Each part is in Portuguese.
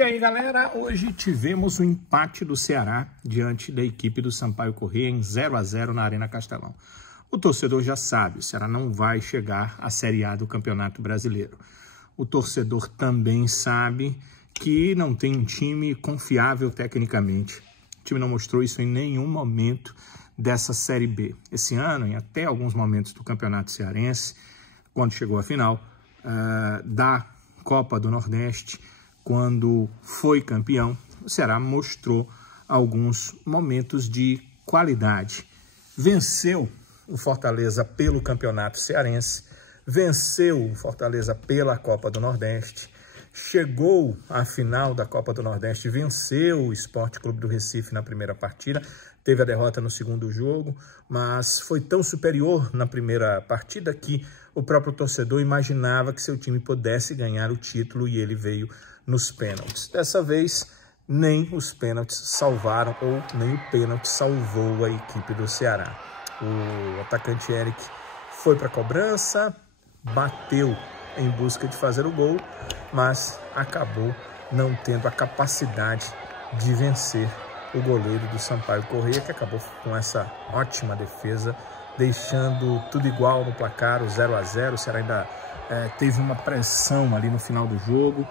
E aí, galera, hoje tivemos o empate do Ceará diante da equipe do Sampaio Corrêa em 0-0 na Arena Castelão. O torcedor já sabe, o Ceará não vai chegar à Série A do Campeonato Brasileiro. O torcedor também sabe que não tem um time confiável tecnicamente. O time não mostrou isso em nenhum momento dessa Série B. Esse ano, em até alguns momentos do Campeonato Cearense, quando chegou à final da Copa do Nordeste, quando foi campeão, o Ceará mostrou alguns momentos de qualidade. Venceu o Fortaleza pelo Campeonato Cearense, venceu o Fortaleza pela Copa do Nordeste, chegou à final da Copa do Nordeste, venceu o Sport Clube do Recife na primeira partida, teve a derrota no segundo jogo, mas foi tão superior na primeira partida que o próprio torcedor imaginava que seu time pudesse ganhar o título e ele veio nos pênaltis. Dessa vez, nem os pênaltis salvaram, ou nem o pênalti salvou a equipe do Ceará. O atacante Eric foi para a cobrança, bateu em busca de fazer o gol, mas acabou não tendo a capacidade de vencer o goleiro do Sampaio Corrêa, que acabou com essa ótima defesa, deixando tudo igual no placar, o 0-0. O Ceará ainda teve uma pressão ali no final do jogo,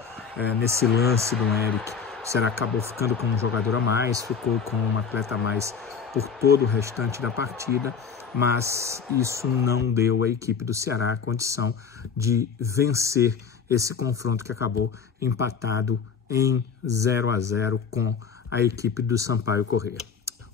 nesse lance do Eric. O Ceará acabou ficando com um jogador a mais, ficou com um atleta a mais por todo o restante da partida, mas isso não deu à equipe do Ceará a condição de vencer esse confronto que acabou empatado em 0-0 com a equipe do Sampaio Corrêa.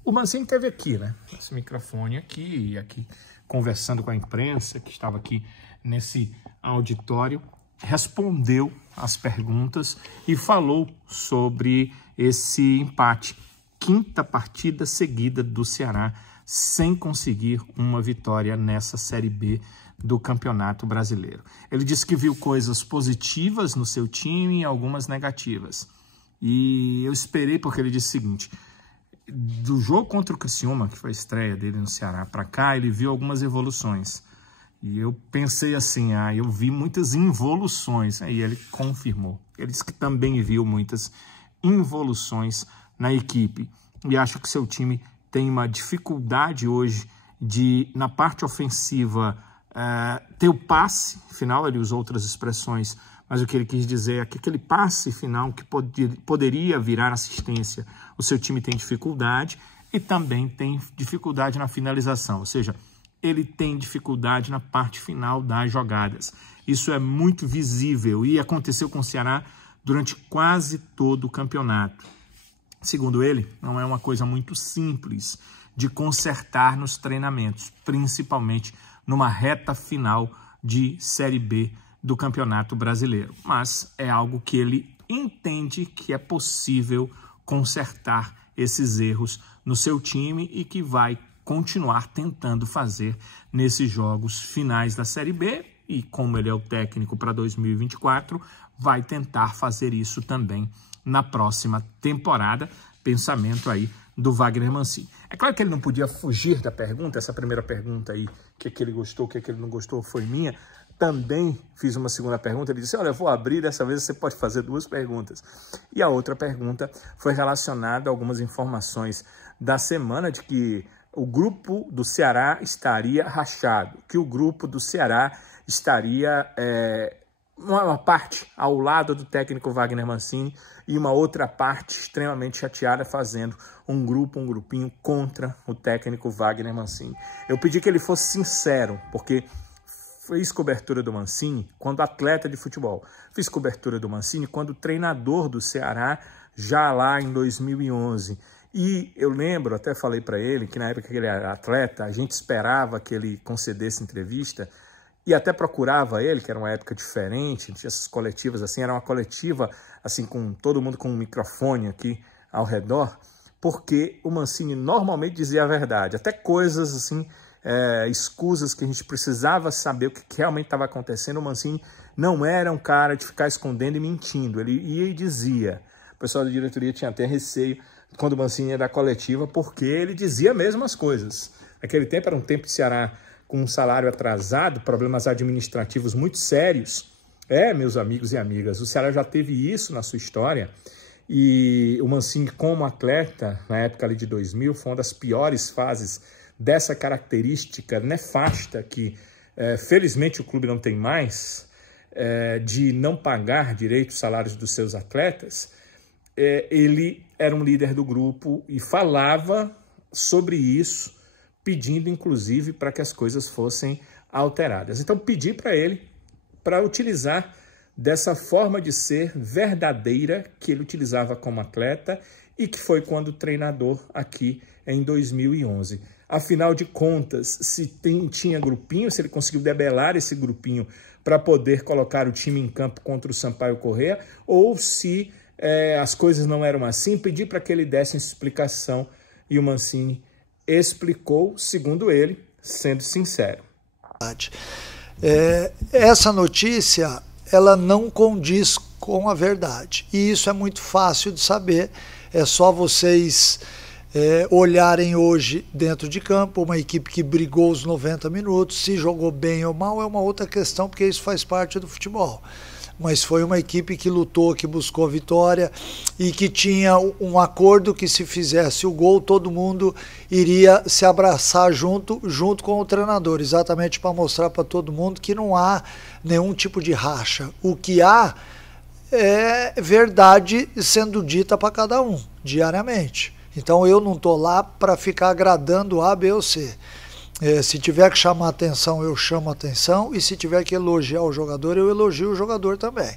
O Mancini esteve aqui, né? Esse microfone aqui, e aqui conversando com a imprensa que estava aqui nesse auditório, respondeu as perguntas e falou sobre esse empate. Quinta partida seguida do Ceará sem conseguir uma vitória nessa Série B do Campeonato Brasileiro. Ele disse que viu coisas positivas no seu time e algumas negativas. E eu esperei, porque ele disse o seguinte: do jogo contra o Criciúma, que foi a estreia dele no Ceará, para cá, ele viu algumas evoluções. E eu pensei assim, eu vi muitas involuções. Aí ele confirmou. Ele disse que também viu muitas involuções na equipe. E acho que seu time tem uma dificuldade hoje de, na parte ofensiva, ter o passe final. Ele usou outras expressões, mas o que ele quis dizer é que aquele passe final que poderia virar assistência, o seu time tem dificuldade, e também tem dificuldade na finalização, ou seja, ele tem dificuldade na parte final das jogadas. Isso é muito visível e aconteceu com o Ceará durante quase todo o campeonato. Segundo ele, não é uma coisa muito simples de consertar nos treinamentos, principalmente numa reta final de Série B do Campeonato Brasileiro. Mas é algo que ele entende que é possível consertar esses erros no seu time e que vai continuar tentando fazer nesses jogos finais da Série B. E como ele é o técnico para 2024, vai tentar fazer isso também na próxima temporada. Pensamento aí do Wagner Mancini. É claro que ele não podia fugir da pergunta. Essa primeira pergunta aí, o que ele gostou, o que ele não gostou, foi minha. Também fiz uma segunda pergunta. Ele disse: olha, eu vou abrir, dessa vez você pode fazer duas perguntas. E a outra pergunta foi relacionada a algumas informações da semana de que o grupo do Ceará estaria rachado, que o grupo do Ceará estaria uma parte ao lado do técnico Wagner Mancini e uma outra parte extremamente chateada, fazendo um grupinho contra o técnico Wagner Mancini. Eu pedi que ele fosse sincero, porque fiz cobertura do Mancini quando atleta de futebol, fiz cobertura do Mancini quando treinador do Ceará, já lá em 2011. E eu lembro, até falei para ele, que na época que ele era atleta, a gente esperava que ele concedesse entrevista e até procurava ele, que era uma época diferente, tinha essas coletivas assim, era uma coletiva assim com todo mundo com um microfone aqui ao redor, porque o Mancini normalmente dizia a verdade, até coisas assim, escusas que a gente precisava saber o que realmente estava acontecendo. O Mancini não era um cara de ficar escondendo e mentindo, ele ia e dizia. O pessoal da diretoria tinha até receio quando o Mancini ia dar coletiva, porque ele dizia mesmo as coisas. Naquele tempo era um tempo de Ceará com um salário atrasado, problemas administrativos muito sérios. Meus amigos e amigas, o Ceará já teve isso na sua história. E o Mancini, como atleta, na época ali de 2000, foi uma das piores fases dessa característica nefasta que, felizmente, o clube não tem mais, de não pagar direito os salários dos seus atletas. Ele era um líder do grupo e falava sobre isso, pedindo, inclusive, para que as coisas fossem alteradas. Então, pedi para ele para utilizar dessa forma de ser verdadeira que ele utilizava como atleta e que foi quando treinador aqui em 2011. Afinal de contas, se tinha grupinho, se ele conseguiu debelar esse grupinho para poder colocar o time em campo contra o Sampaio Corrêa, ou se as coisas não eram assim, pedi para que ele desse explicação e o Mancini explicou, segundo ele, sendo sincero. Essa notícia, ela não condiz com a verdade. E isso é muito fácil de saber. É só vocês olharem hoje dentro de campo, uma equipe que brigou os 90 minutos, se jogou bem ou mal é uma outra questão, porque isso faz parte do futebol. Mas foi uma equipe que lutou, que buscou a vitória e que tinha um acordo que se fizesse o gol, todo mundo iria se abraçar junto com o treinador, exatamente para mostrar para todo mundo que não há nenhum tipo de racha. O que há é verdade sendo dita para cada um, diariamente. Então eu não estou lá para ficar agradando A, B ou C. Se tiver que chamar atenção, eu chamo atenção, e se tiver que elogiar o jogador, eu elogio o jogador também.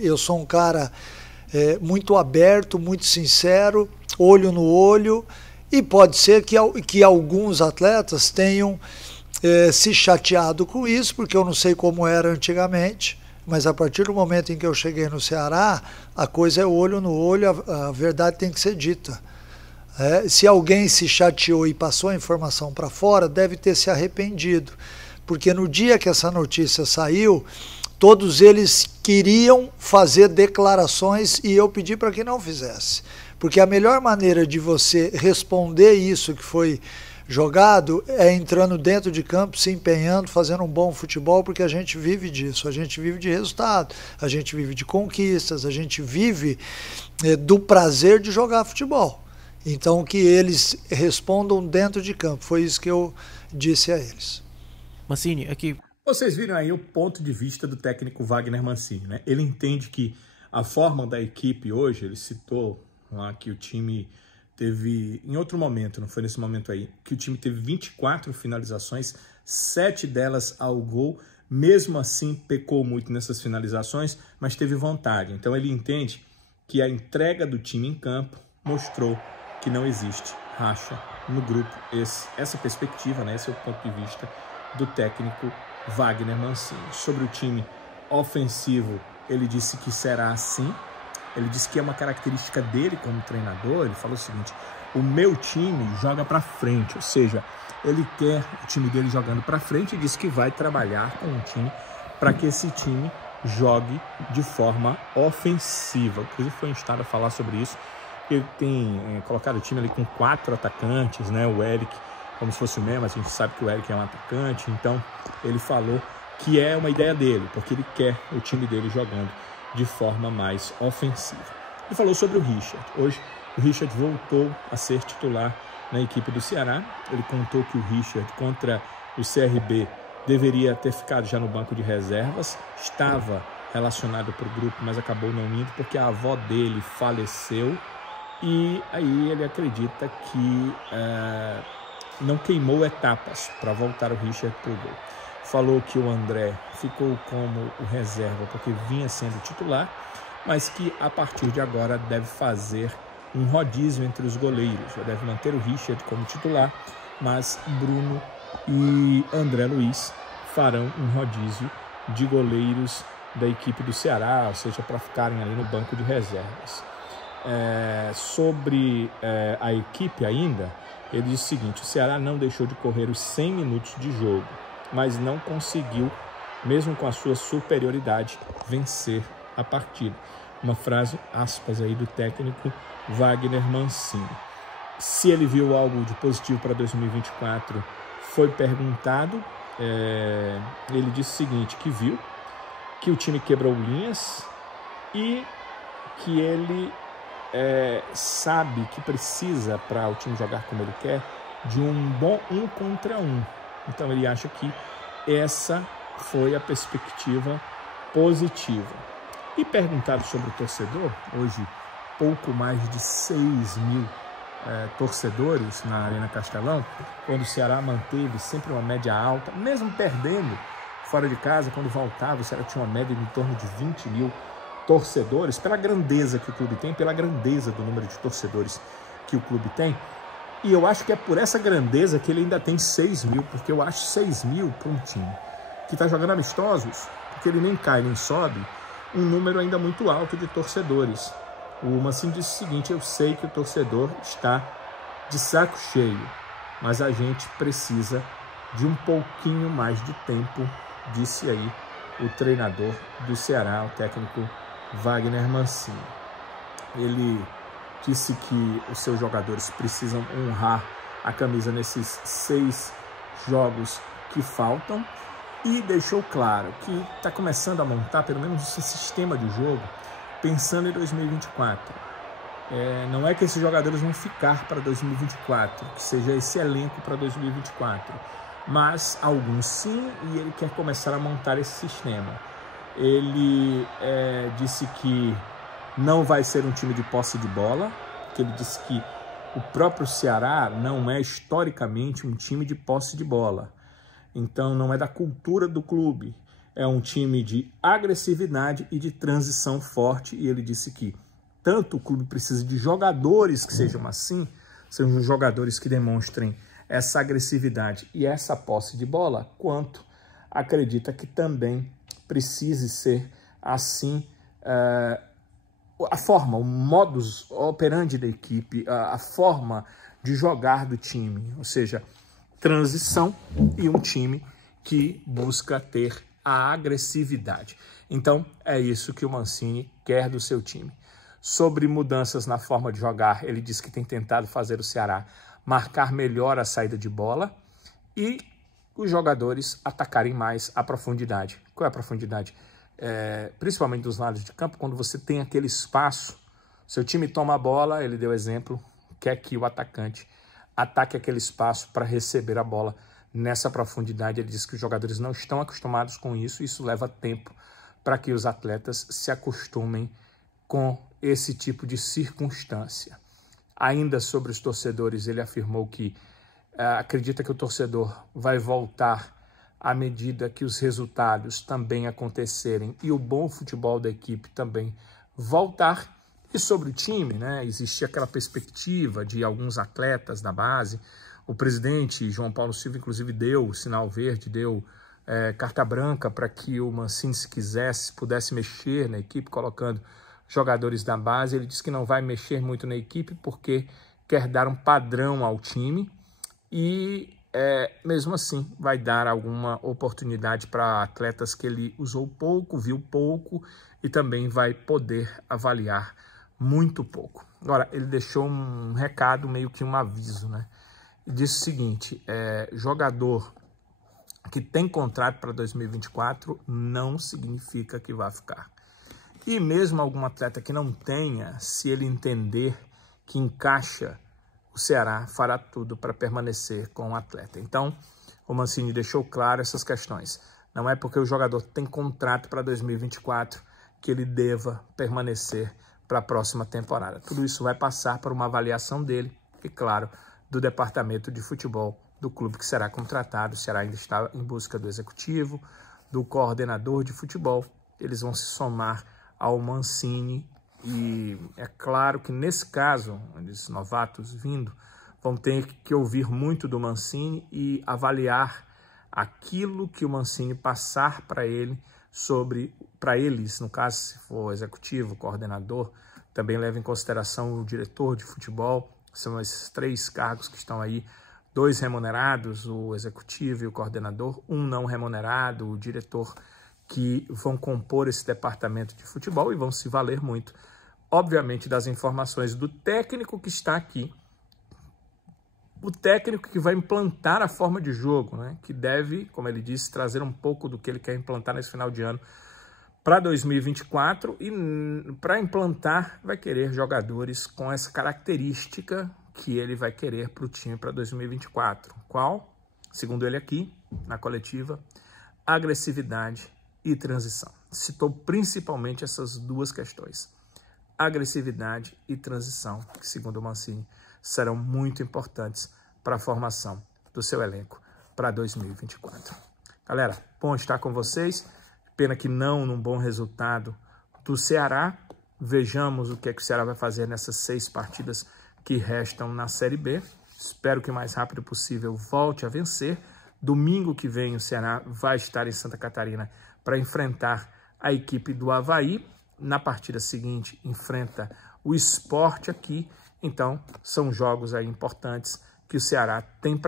Eu sou um cara muito aberto, muito sincero, olho no olho, e pode ser que alguns atletas tenham se chateado com isso, porque eu não sei como era antigamente, mas a partir do momento em que eu cheguei no Ceará, a coisa é olho no olho, a verdade tem que ser dita. Se alguém se chateou e passou a informação para fora, deve ter se arrependido, porque no dia que essa notícia saiu, todos eles queriam fazer declarações e eu pedi para que não fizesse, porque a melhor maneira de você responder isso que foi jogado é entrando dentro de campo, se empenhando, fazendo um bom futebol, porque a gente vive disso, a gente vive de resultado, a gente vive de conquistas, a gente vive do prazer de jogar futebol. Então, que eles respondam dentro de campo. Foi isso que eu disse a eles. Mancini, aqui... Vocês viram aí o ponto de vista do técnico Wagner Mancini, né? Ele entende que a forma da equipe hoje, ele citou lá que o time teve, em outro momento, não foi nesse momento aí, que o time teve 24 finalizações, 7 delas ao gol, mesmo assim pecou muito nessas finalizações, mas teve vontade. Então ele entende que a entrega do time em campo mostrou que não existe racha no grupo. Essa perspectiva, né? Esse é o ponto de vista do técnico Wagner Mancini. Sobre o time ofensivo, ele disse que será assim. Ele disse que é uma característica dele como treinador. Ele falou o seguinte: o meu time joga para frente, ou seja, ele quer o time dele jogando para frente e disse que vai trabalhar com o time para que esse time jogue de forma ofensiva. Inclusive foi instado a falar sobre isso. Ele tem colocado o time ali com 4 atacantes, né? O Eric, como se fosse o mesmo, a gente sabe que o Eric é um atacante, então ele falou que é uma ideia dele, porque ele quer o time dele jogando de forma mais ofensiva. Ele falou sobre o Richard. Hoje o Richard voltou a ser titular na equipe do Ceará. Ele contou que o Richard contra o CRB deveria ter ficado já no banco de reservas, estava relacionado para o grupo, mas acabou não indo porque a avó dele faleceu. E aí ele acredita que não queimou etapas para voltar o Richard para o gol. Falou que o André ficou como o reserva porque vinha sendo titular, mas que a partir de agora deve fazer um rodízio entre os goleiros. Já deve manter o Richard como titular, mas Bruno e André Luiz farão um rodízio de goleiros da equipe do Ceará, ou seja, para ficarem ali no banco de reservas. Sobre a equipe ainda, ele diz o seguinte: o Ceará não deixou de correr os 100 minutos de jogo, mas não conseguiu, mesmo com a sua superioridade, vencer a partida. Uma frase, aspas, aí do técnico Wagner Mancini. Se ele viu algo de positivo para 2024, foi perguntado. Ele disse o seguinte, que viu que o time quebrou linhas e que ele sabe que precisa, para o time jogar como ele quer, de um bom 1 contra 1. Então ele acha que essa foi a perspectiva positiva. E perguntado sobre o torcedor, hoje pouco mais de 6.000 torcedores na Arena Castelão, quando o Ceará manteve sempre uma média alta, mesmo perdendo fora de casa, quando voltava, o Ceará tinha uma média em torno de 20.000 torcedores, pela grandeza que o clube tem, pela grandeza do número de torcedores que o clube tem. E eu acho que é por essa grandeza que ele ainda tem 6.000, porque eu acho 6.000 para um time que está jogando amistosos, porque ele nem cai nem sobe, um número ainda muito alto de torcedores. O Mancini disse o seguinte: eu sei que o torcedor está de saco cheio, mas a gente precisa de um pouquinho mais de tempo, disse aí o treinador do Ceará, o técnico Wagner Mancini. Ele disse que os seus jogadores precisam honrar a camisa nesses 6 jogos que faltam e deixou claro que está começando a montar pelo menos esse sistema de jogo pensando em 2024. Não é que esses jogadores vão ficar para 2024, que seja esse elenco para 2024, mas alguns sim, e ele quer começar a montar esse sistema. Ele disse que não vai ser um time de posse de bola, que ele disse que o próprio Ceará não é historicamente um time de posse de bola. Então não é da cultura do clube. É um time de agressividade e de transição forte. E ele disse que tanto o clube precisa de jogadores que sejam assim, sejam jogadores que demonstrem essa agressividade e essa posse de bola, quanto acredita que também precise ser assim a forma, o modus operandi da equipe, a forma de jogar do time, ou seja, transição e um time que busca ter a agressividade. Então, é isso que o Mancini quer do seu time. Sobre mudanças na forma de jogar, ele diz que tem tentado fazer o Ceará marcar melhor a saída de bola e os jogadores atacarem mais a profundidade. Qual é a profundidade? Principalmente dos lados de campo, quando você tem aquele espaço, seu time toma a bola, ele deu exemplo, quer que o atacante ataque aquele espaço para receber a bola nessa profundidade. Ele diz que os jogadores não estão acostumados com isso, e isso leva tempo para que os atletas se acostumem com esse tipo de circunstância. Ainda sobre os torcedores, ele afirmou que acredita que o torcedor vai voltar à medida que os resultados também acontecerem e o bom futebol da equipe também voltar. E sobre o time, né, existia aquela perspectiva de alguns atletas da base. O presidente João Paulo Silva, inclusive, deu o sinal verde, deu carta branca para que o Mancini, se quisesse, pudesse mexer na equipe, colocando jogadores da base. Ele disse que não vai mexer muito na equipe porque quer dar um padrão ao time e, mesmo assim, vai dar alguma oportunidade para atletas que ele usou pouco, viu pouco e também vai poder avaliar muito pouco. Agora, ele deixou um recado, meio que um aviso, né? Ele disse o seguinte: jogador que tem contrato para 2024 não significa que vai ficar. E mesmo algum atleta que não tenha, se ele entender que encaixa, o Ceará fará tudo para permanecer com o atleta. Então, o Mancini deixou claro essas questões. Não é porque o jogador tem contrato para 2024 que ele deva permanecer para a próxima temporada. Tudo isso vai passar por uma avaliação dele e, claro, do departamento de futebol do clube que será contratado. O Ceará ainda está em busca do executivo, do coordenador de futebol. Eles vão se somar ao Mancini e é claro que nesse caso, esses novatos vindo, vão ter que ouvir muito do Mancini e avaliar aquilo que o Mancini passar para ele para eles, no caso, se for executivo, coordenador, também leva em consideração o diretor de futebol. São esses 3 cargos que estão aí, 2 remunerados, o executivo e o coordenador, 1 não remunerado, o diretor, que vão compor esse departamento de futebol e vão se valer muito, obviamente, das informações do técnico que está aqui, o técnico que vai implantar a forma de jogo, né? Que deve, como ele disse, trazer um pouco do que ele quer implantar nesse final de ano para 2024 e para implantar vai querer jogadores com essa característica que ele vai querer para o time para 2024. Qual? Segundo ele aqui, na coletiva, agressividade e transição. Citou principalmente essas duas questões, agressividade e transição, que segundo o Mancini serão muito importantes para a formação do seu elenco para 2024. Galera, bom estar com vocês. Pena que não num bom resultado do Ceará. Vejamos o que o Ceará vai fazer nessas 6 partidas que restam na Série B. Espero que o mais rápido possível volte a vencer. Domingo que vem o Ceará vai estar em Santa Catarina para enfrentar a equipe do Avaí. Na partida seguinte enfrenta o Sport aqui. Então são jogos aí importantes que o Ceará tem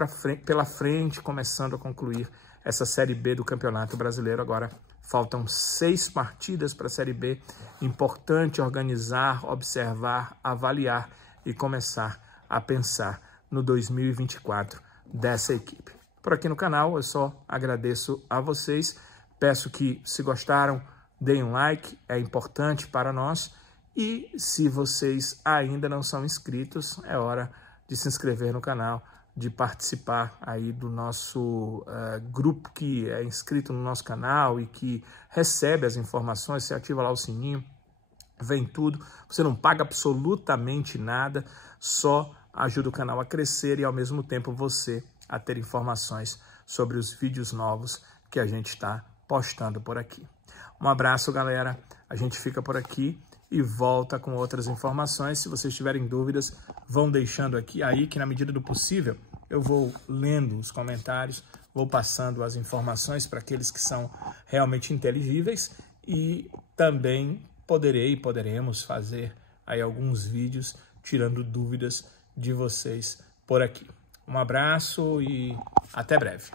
pela frente, começando a concluir essa Série B do Campeonato Brasileiro. Agora faltam 6 partidas para a Série B. Importante organizar, observar, avaliar e começar a pensar no 2024 dessa equipe. Por aqui no canal eu só agradeço a vocês. Peço que, se gostaram, deem um like, é importante para nós. E se vocês ainda não são inscritos, é hora de se inscrever no canal, de participar aí do nosso grupo que é inscrito no nosso canal e que recebe as informações. Você ativa lá o sininho, vem tudo. Você não paga absolutamente nada, só ajuda o canal a crescer e ao mesmo tempo você a ter informações sobre os vídeos novos que a gente está postando por aqui. Um abraço, galera. A gente fica por aqui e volta com outras informações. Se vocês tiverem dúvidas, vão deixando aqui, aí que na medida do possível eu vou lendo os comentários, vou passando as informações para aqueles que são realmente inteligíveis e também poderemos fazer aí alguns vídeos tirando dúvidas de vocês por aqui. Um abraço e até breve.